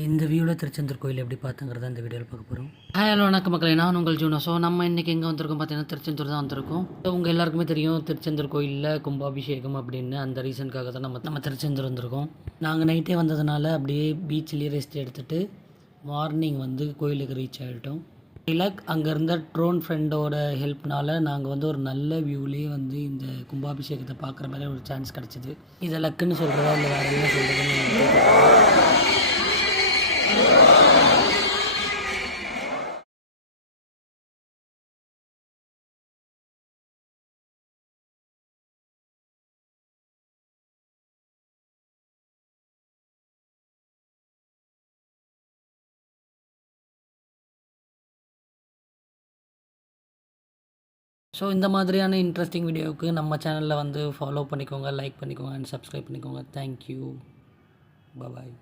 இந்த வியூவில் திருச்செந்தூர் கோயில் எப்படி பார்த்துங்கிறத இந்த வீடியோவில் பார்க்க போகிறோம். ஹலோ வணக்கம் மக்களே, நான் உங்கள் ஜூனோ. ஸோ நம்ம இன்றைக்கி எங்கே வந்திருக்கோம் பார்த்தீங்கன்னா திருச்செந்தூர் தான் வந்திருக்கோம். உங்கள் எல்லாருக்குமே தெரியும் திருச்செந்தூர் கோயிலில் கும்பாபிஷேகம் அப்படின்னு. அந்த ரீசனுக்காக தான் நம்ம திருச்செந்தூர் வந்திருக்கோம். நாங்கள் நைட்டே வந்ததுனால அப்படியே பீச்லேயே ரெஸ்ட் எடுத்துகிட்டு மார்னிங் வந்து கோயிலுக்கு ரீச் ஆகிட்டோம். இல்லை அங்கே இருந்த ட்ரோன் ஃப்ரெண்டோட ஹெல்ப்னால் நாங்கள் வந்து ஒரு நல்ல வியூலேயே வந்து இந்த கும்பாபிஷேகத்தை பார்க்குற மாதிரி ஒரு சான்ஸ் கிடச்சிது. இதை லக்குன்னு சொல்கிறதா இல்லை வேறு என்ன சொல்கிறதுன்னு. ஸோ இந்த மாதிரியான இன்ட்ரெஸ்டிங் வீடியோவுக்கு நம்ம சேனலில் வந்து ஃபாலோ பண்ணிக்கோங்க, லைக் பண்ணிக்கோங்க அண்ட் சப்ஸ்கிரைப் பண்ணிக்கோங்க. தேங்க்யூ, பாய்.